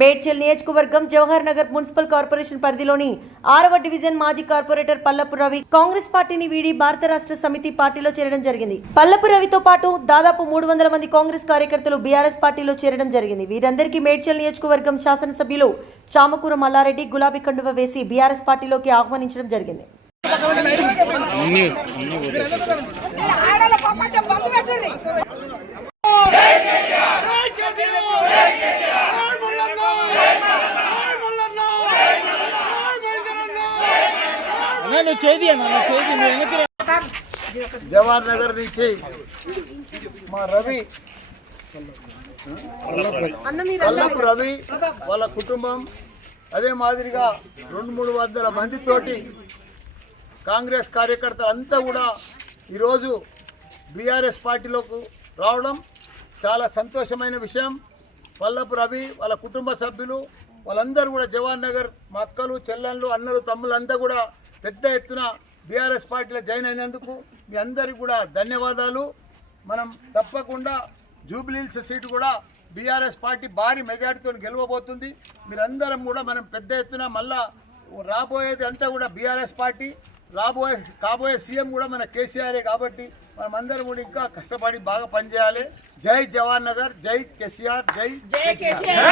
మేడ్చల్ నియోజకవర్గం Jawahar Nagar municipal corporation పరిధిలోని ఆరవ డివిజన్ మాజీ కార్పొరేటర్ పల్లపు రవి కాంగ్రెస్ పార్టీని వీడి భారత రాష్ట్ర సమితి పార్టీలో చేరడం జరిగింది. పల్లపు రవితో పాటు దాదాపు మూడు వందల మంది కాంగ్రెస్ కార్యకర్తలు బీఆర్ఎస్ పార్టీలో చేరడం జరిగింది. వీరందరికీ మేడ్చల్ నియోజకవర్గం శాసనసభ్యులు చామకూర మల్లారెడ్డి గులాబీ కండువ వేసి బీఆర్ఎస్ పార్టీలోకి ఆహ్వానించడం జరిగింది. జవహర్ నగర్ నుంచి మా రవి పల్లపు రవి వాళ్ళ కుటుంబం అదే మాదిరిగా రెండు మూడు వందల మందితోటి కాంగ్రెస్ కార్యకర్తలు అంతా కూడా ఈరోజు బీఆర్ఎస్ పార్టీలోకి రావడం చాలా సంతోషమైన విషయం. పల్లపు రవి వాళ్ళ కుటుంబ సభ్యులు వాళ్ళందరూ కూడా జవాన్ నగర్ మా అక్కలు చెల్లెళ్ళు అన్నలు తమ్ములంతా కూడా పెద్ద ఎత్తున బీఆర్ఎస్ పార్టీలో జాయిన్ అయినందుకు మీ అందరికీ కూడా ధన్యవాదాలు. మనం తప్పకుండా జూబ్లీహిల్స్ సీటు కూడా బీఆర్ఎస్ పార్టీ భారీ మెజార్టీతో గెలవబోతుంది. మీరందరం కూడా మనం పెద్ద ఎత్తున మళ్ళా రాబోయేది అంతా కూడా బీఆర్ఎస్ పార్టీ. రాబోయే కాబోయే సీఎం కూడా మన కేసీఆరే కాబట్టి మనం అందరం కూడా ఇంకా కష్టపడి బాగా పనిచేయాలి. జై జవాన్ నగర్ జై కేసీఆర్ జై జై కేసీఆర్.